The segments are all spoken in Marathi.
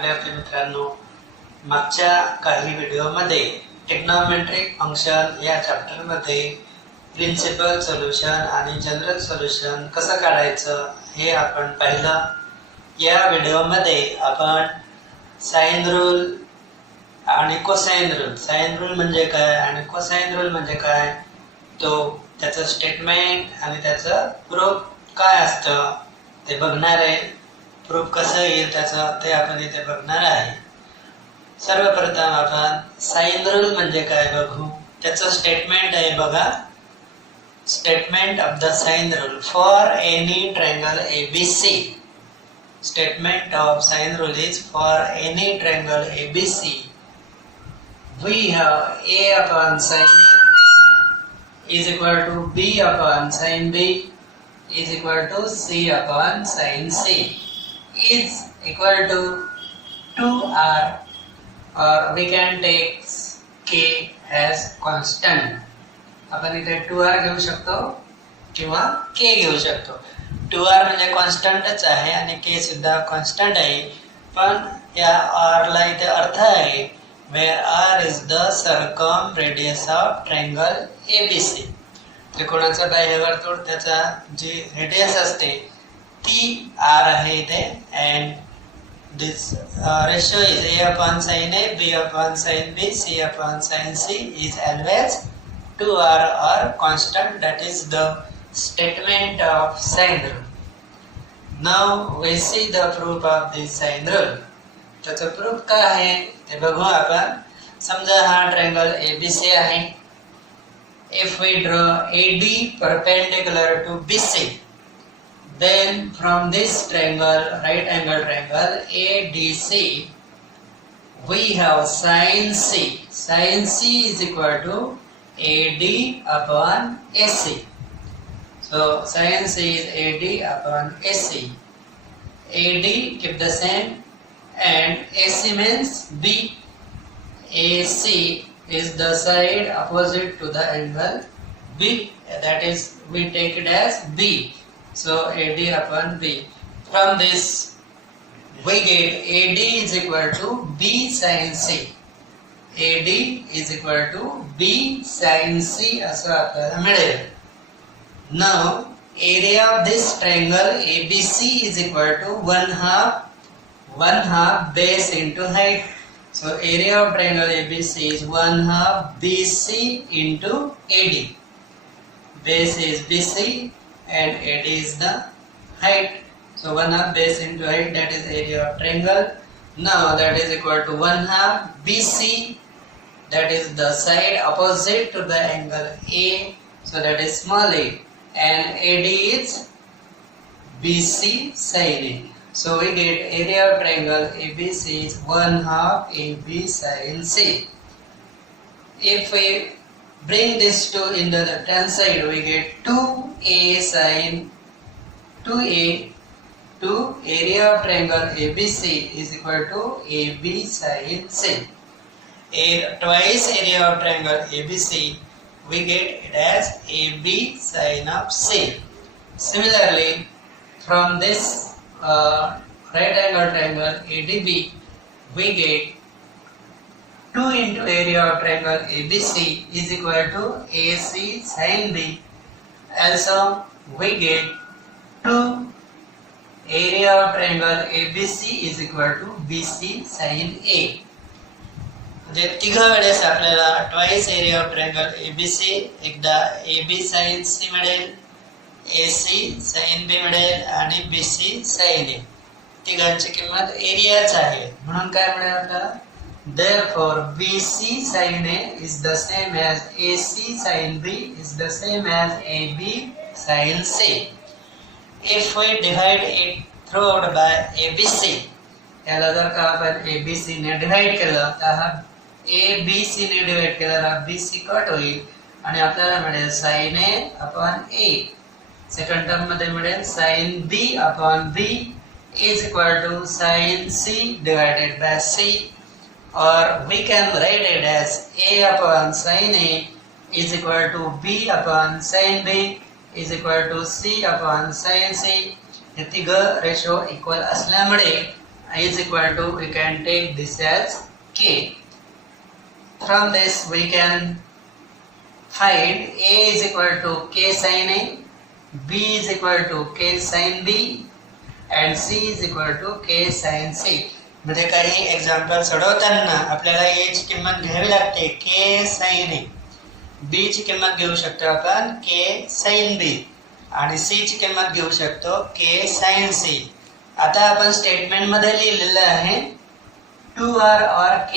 विद्यार्थी मित्रांनो, मागच्या काही व्हिडिओमध्ये ट्रिग्नोमेट्रिक फंक्शन या चॅप्टरमध्ये प्रिन्सिपल सोल्युशन आणि जनरल सोल्युशन कसं काढायचं हे आपण पाहिलं. या व्हिडिओमध्ये आपण साइन रूल आणि कोसाइन रूल, साइन रूल म्हणजे काय आणि कोसाइन रूल म्हणजे काय, तो त्याचं स्टेटमेंट आणि त्याचं प्रूफ काय असतं ते बघणार आहे. प्रूफ कसं येईल त्याचं ते आपण इथे बघणार आहे. सर्वप्रथम आपण साइन रूल म्हणजे काय बघू. त्याचं स्टेटमेंट आहे बघा. Statement of the sine rule for any triangle ABC. Statement of sine rule is for any triangle ABC. We have A upon sin A is equal to B upon sin B is equal to C upon sin C is equal to 2R, or we can take K as constant. आपण इथे 2R घेऊ शकतो किंवा K घेऊ शकतो. 2R म्हणजे कॉन्स्टंटच आहे आणि K सुद्धा कॉन्स्टंट आहे. पण या R ला इथे अर्थ आहे, where R is the circumradius of triangle ABC. त्रिकोणाचा बाह्यवर्तुळ त्याचा जी रेडियस असते ती R आहे इथे. and this ratio is A upon sin A, B upon sin B, C upon sin C is always 2R or constant. That is the statement of sine rule. Now we see the proof of this sine rule. त्याचं प्रूफ काय आहे ते बघू आपण. समजा हा ट्रायंगल ABC आहे. If we draw AD perpendicular to BC, then from this triangle, right angle triangle ADC, we have sin C. Sin C is equal to AD upon AC. So sin C is AD upon AC. AD keep the same and AC means B. AC is the side opposite to the angle B. That is, we take it as B. So AD upon B. From this we get AD is equal to B sin C. AD is equal to B sin C असं आपल्याला मिळेल. Now area of this triangle ABC is equal to 1/2 base into height. So area of triangle ABC is 1/2 BC into AD. Base is BC and AD is the height. So 1/2 base into height, that is area of triangle. Now that is equal to 1/2 BC, that is the side opposite to the angle A. So that is small a. And AD is BC sin A. So we get area of triangle ABC is 1/2 AB sin C. If we bring this 2 in the left hand side, we get 2A sin 2A to area of triangle ABC is equal to AB sin C. Twice area of triangle ABC, we get it as AB sin of C. Similarly, from this right angle triangle ADB, we get 2 into area of triangle ABC is equal to AC sin B. Also, we get 2 area of triangle ABC is equal to BC sin A. म्हणजे तिघा वेळेस आपल्याला twice area of triangle ABC, एकदा AB sin C मिळेल, AC sin B मिळेल आणि BC sin A. तिघांची किंमत एरियाच आहे म्हणून काय मिळेल आपल्याला. Therefore BC sin A is the same as AC sin B is the same as AB sin C. If we divide it throughout by ABC, याला जर का आपण ABC ने डिवाइड केलं तर हा ABC ने डिवाइड केला तर BC कट होईल आणि आपल्याला मिळेल sin A upon A. Second term मध्ये मिळेल sin B upon B is equal to sin C divided by C, or we can write it as A upon sin A is equal to B upon sin B is equal to C upon sin C. हे तिघ रेशो इक्वल असल्यामुळे is equal to, we can take this as k. From this we can find a is equal to k sin a, b is equal to k sin b and c is equal to k sin c. मध्ये काही एक्झाम्पल सोडवताना आपल्याला a ची किंमत घ्यावी लागते k sin a, b ची किंमत घेऊ शकतो आपण k sin b आणि c ची किंमत घेऊ शकतो k sin c. आता आपण स्टेटमेंट मध्ये लिहिलेलं आहे 2r or k.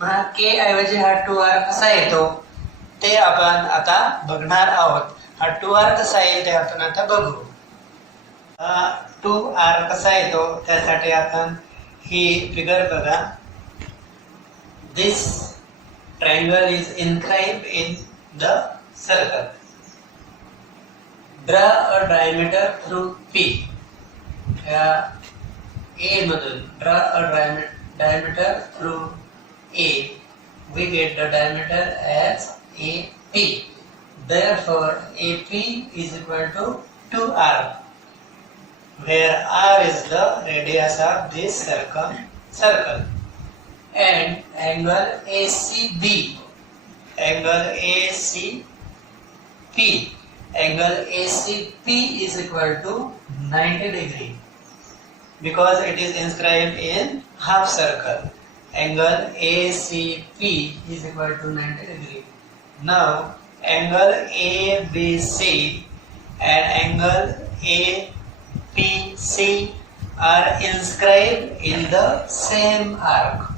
मग k ऐवजी हा 2r कसा येतो ते आपण आता बघणार आहोत. हा 2r कसा येईल ते आपण आता बघू. 2r कसा येतो त्यासाठी आपण ही फिगर बघा. This triangle is inscribed in the circle. Draw a diameter through P. A मधून draw a diameter through A. We get the diameter as AP. Therefore, AP is equal to 2r, where r is the radius of this circle. And angle ACB, angle ACP is equal to 90 degree because it is inscribed in half circle. Angle ACP is equal to 90 degree. Now angle ABC and angle APC are inscribed in the same arc.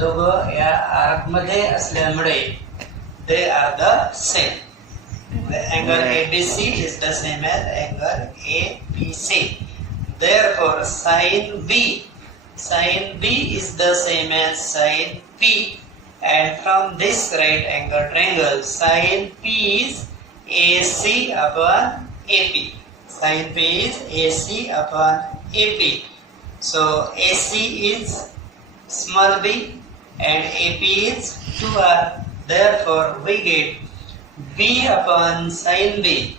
दोघं या आर्क मध्ये असल्यामुळे they are the same. The angle ABC is the same as angle APC. Therefore, sin B is the same as sin P, and from this right angle triangle, sin P is AC upon AP. Sin P is AC upon AP. So AC is small b and AP is 2r. Therefore, we get b upon sin b.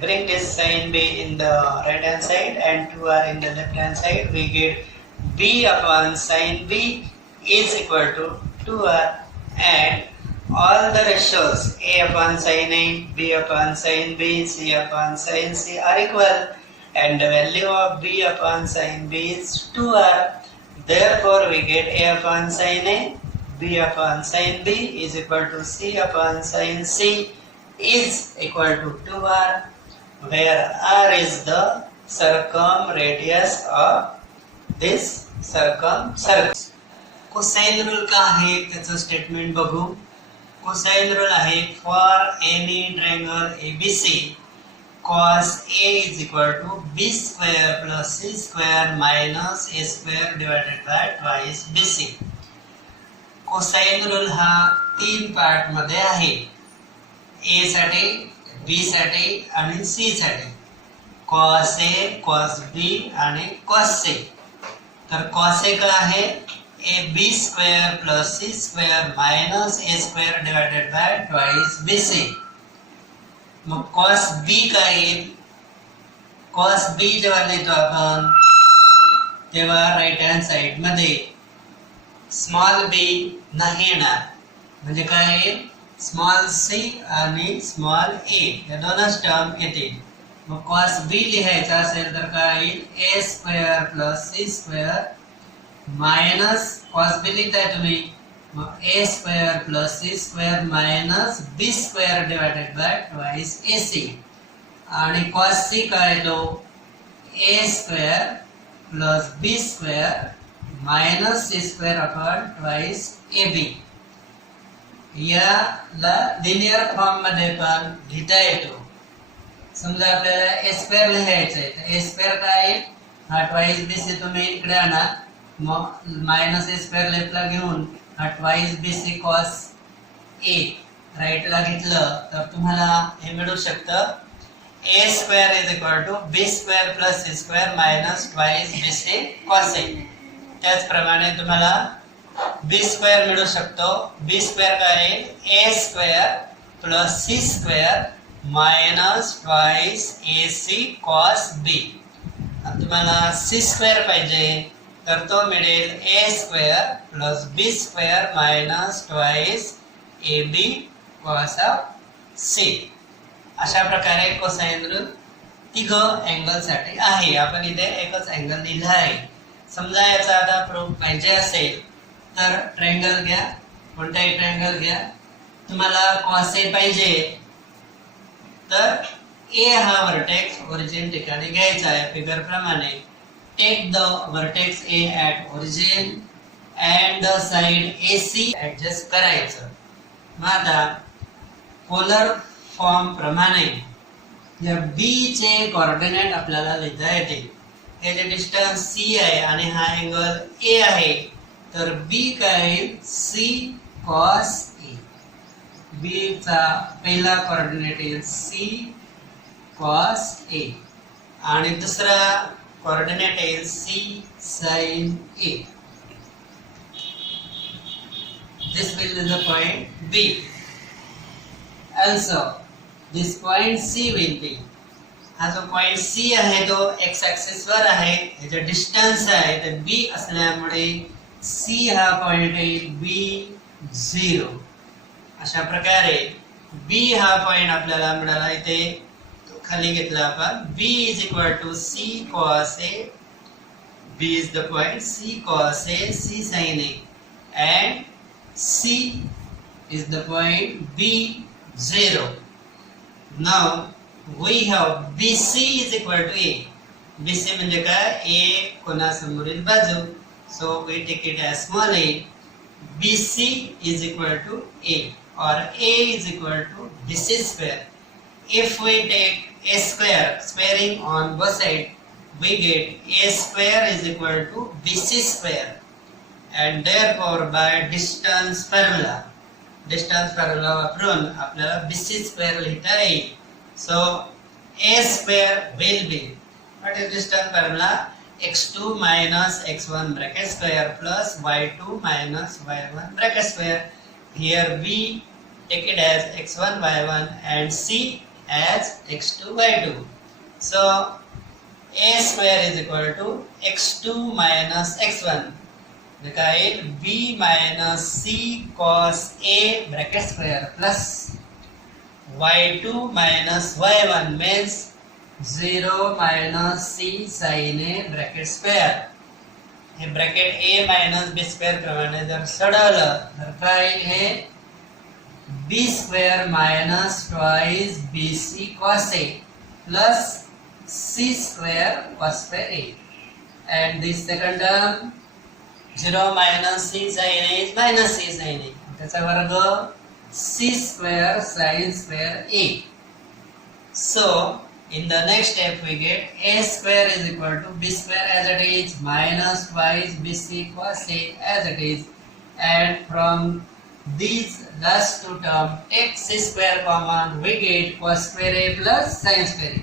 Bring this sin b in the right hand side and 2r in the left hand side. We get b upon sin b is equal to 2r, and all the ratios a upon sin a, b upon sin b, c upon sin c are equal, and the value of b upon sin b is 2r. Therefore, we get a upon sin a, b upon sin b is equal to c upon sin c is equal to 2r, where r is the circumradius of this circle. Cosine rule का आहे त्याचं स्टेटमेंट बघू. कोसाइन रूल आहे for any triangle ABC cos A is equal to B square plus C square minus A square divided by twice BC. Cosine rule हा 3 पार्ट मध्ये आहे. A साठी, B साठी आणि C साठी. cos A, cos B आणि cos C. तर cos A का आहे AB square plus C square minus A square divided by twice BC. मग cos B काय येईल? cos B जेव्हा लिहितो आपण तेव्हा राईट हँड साइड मध्ये स्मॉल b नाही येणार, म्हणजे काय येईल स्मॉल c आणि स्मॉल a या दोनच टर्म येतील. मग cos B लिहायचा असेल तर काय येईल a square plus c square minus cos B लिहिताय तुम्ही, मग a square plus c square minus b square divided by twice ac. आणि cos c काय येतो a square plus b square minus c square upon twice ab. याला लिनियर फॉर्म मध्ये पण लिहिता येतो. समजा आपल्याला a स्क्वेअर लिहायचं आहे तर a स्क्वेअर काय आहे हा ट्वाइस bc तुम्ही इकडे आणा, मग मायनस a स्क्वेअर लेफ्टला घेऊन हा ट्वाइस bc cos a राईटला घेतलं तर तुम्हाला हे मिळू शकतं a square is equal to b square plus c square minus twice bc cos a. त्याचप्रमाणे तुम्हाला b स्क्वेअर मिळू शकतो. b स्क्वेअर काय आहे a square plus c square minus twice ac cos b. तुम्हाला सी स्क्वेअर पाहिजे तर तो मिळेल A square plus B square minus twice A B cos of C. अशा प्रकारे कोसाइन रूल तिघ अँगल साठी आहे. आपण इथे एकच अँगल लिहिला आहे. समजा याचा आता प्रूफ पाहिजे असेल तर ट्रायंगल घ्या, कोणताही ट्रायंगल घ्या. तुम्हाला कॉस ए पाहिजे तर ए हा वर्टेक्स ओरिजिन ठिकाणी घ्यायचा आहे. फिगर प्रमाणे take the vertex A at origin and the side AC adjust करायचं. मग आता पोलर फॉर्म प्रमाणे या B चे कोऑर्डिनेट आपल्याला लिहिता येतील. हे जे डिस्टन्स C आहे आणि हा अँगल A आहे तर B काय येईल C cos A. B चा पहिला कोऑर्डिनेट येईल C cos A आणि दुसरा कोऑर्डिनेट येईल C sin A. This will be the point B. Also, this point C will be. हा जो पॉइंट C आहे तो x ऍक्सिस वर आहे. याचा डिस्टन्स आहे तर B असल्यामुळे C हा पॉइंट येईल B0. अशा प्रकारे B हा पॉइंट आपल्याला मिळाला. इथे तो खाली घेतला आपण. B is equal to C cos A. B is the point C cos A, C sin A, and C is the point B0. Now we have BC is equal to A. BC म्हणजे काय? A कोणासमोरील बाजू. So we take it as small a. BC is equal to A or A is equal to BC square. If we take A square, squaring on both sides, we get A square is equal to BC square. And therefore by distance formula वापरून आपल्याला BC square लिहिता येईल. So A square will be, what is distance formula? x2 minus x1 bracket square plus y2 minus y1 bracket square. Here we take it as x1 y1 and C as x2 y2. So A square is equal to x2 minus x1. B minus C cos A bracket square plus y2 minus y1 means 0 minus C sin A bracket square. हे bracket A minus B square प्रमाणे जर सोडवलं तर काय हे B square minus twice BC cos A plus C square cos square A. And this second term 0 minus C sin A is minus C sin A. त्याचा वर्ग C square sin square A. So in the next step we get A square is equal to B square as it is minus twice BC cos A as it is, and from these last two terms take C square common, we get cos square A plus sin square A.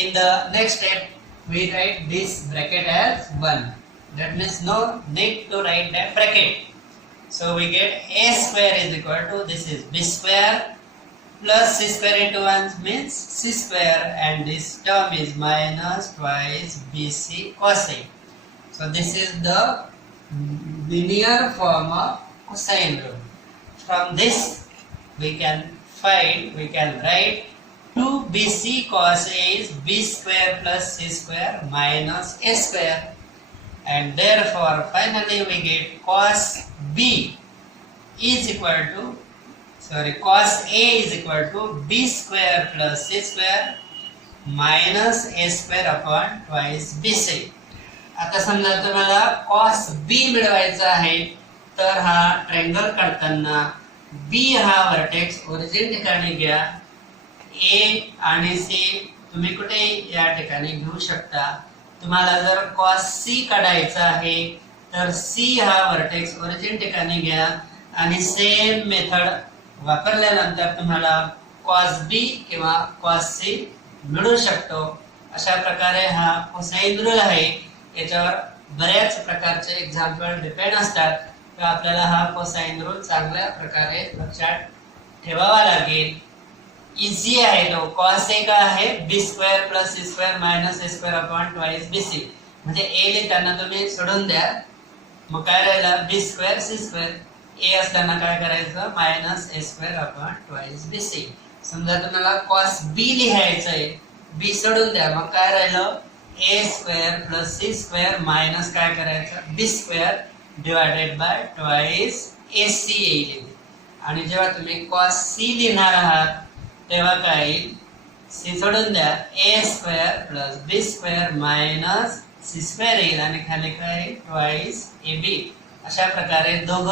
In the next step we write this bracket as 1. That means no need to write that bracket. So we get A square is equal to, this is B square plus C square into 1 means C square, and this term is minus twice BC cos A. So this is the linear form of cosine rule. From this we can write 2BC cos A is B square plus C square minus A square. And therefore finally we get cos B is equal to, cos A is equal to B square plus C square minus A square upon twice BC. आता समजा तुम्हाला cos B मिळवायचा आहे तर हा ट्रायंगल काढताना B हा वर्टेक्स ओरिजिन ठिकाणी घ्या. A आणि C तुम्ही कुठे या ठिकाणी घेऊ शकता. तुम्हाला जर cos C काढायचा आहे तर C हा वर्टेक्स ओरिजिन ठिकाणी घ्या आणि सेम मेथड वापरल्यानंतर तुम्हाला cos B किंवा cos C मिळू शकतो. अशा प्रकारे हा कोसाइन रूल आहे. याच्यावर बऱ्याच प्रकारचे एक्झाम्पल डिपेंड असतात. तर आपल्याला हा कोसाइन रूल चांगल्या प्रकारे लक्षात ठेवावा लागेल. इझी आहे तो. कॉस ए काय आहे B square plus C square minus A square upon twice B C. म्हणजे ए लिहिताना तुम्ही सोडून द्या, मग काय राहिलं B square C square. A असताना काय करायचं minus A square upon twice B C. समजा तुम्हाला कॉस बी लिहायचं आहे, बी सोडून द्या, मग काय राहिलं A square plus C square minus काय करायचं B square divided by twice A C येईल. आणि जेव्हा तुम्ही कॉस सी लिहिणार आहात तेव्हा काय येईल सी सोडून द्या ए square plus B square minus C square येईल आणि खाली काय ट्वाइस ए बी. अशा प्रकारे दोघं